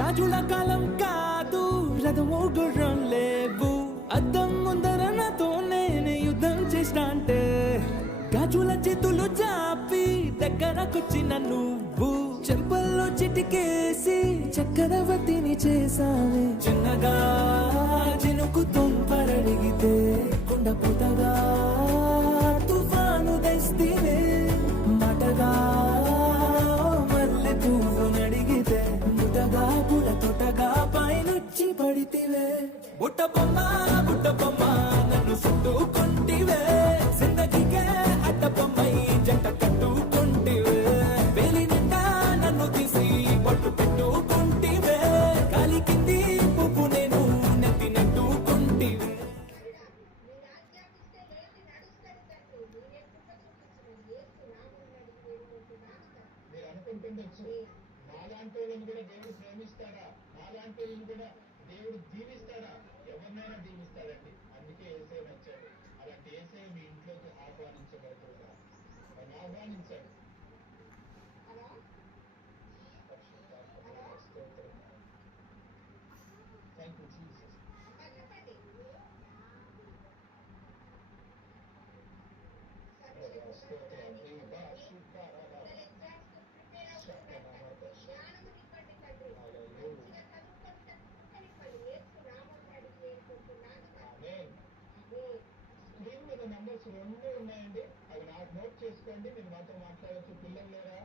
రాజుల కాలం కాదు రథము గుర్రం లేవు అద్దం ముందర నాతో నేను యుద్ధం చేస్తా అంటే గాజుల చేతులు చాపి దగ్గరకొచ్చిన నువ్వు చెంపల్లో చిటికేసి చక్రవర్తిని చేసావే చిన్నగా చినుకు తుంపరడిగితే కుండ పుటగా తుఫాను తెస్తేనే మటగా మల్లె పువ్వు నడిగితే ముటగా పుల తొటగా పైనుచ్చి పడితివే బుట్ట బొమ్మ నన్ను చుట్టుకుంటివే జిందగీకే అడ్డ బొమ్మై జంట కట్టుకుంటివే వేలి నిండా నన్ను తీసి పట్టు పెట్టుకుంటివే కాలి కింది పువ్వు నేను నెత్తినట్టుకుంటివే మీరు అనుకుంటుండొచ్చు నాలాంటి వాళ్ళని కూడా దేవుడు ప్రేమిస్తాడా, నాలాంటి వాళ్ళని కూడా దేవుడు దీవిస్తాడా? ఎవరినైనా దీవిస్తాడండి. అందుకే ఏసై వచ్చాడు. అలాంటి ఏసై మీ ఇంట్లోకి ఆహ్వానించబడుతుందా? ఆయన ఆహ్వానించాడు. Thank you Jesus. స్తోత్రం. స్క్రీన్ మీద నంబర్స్ 2 ఉన్నాయండి. అవి నాకు నోట్ చేసుకోండి. మీరు మాతో మాట్లాడచ్చు. పిల్లలు లేరా?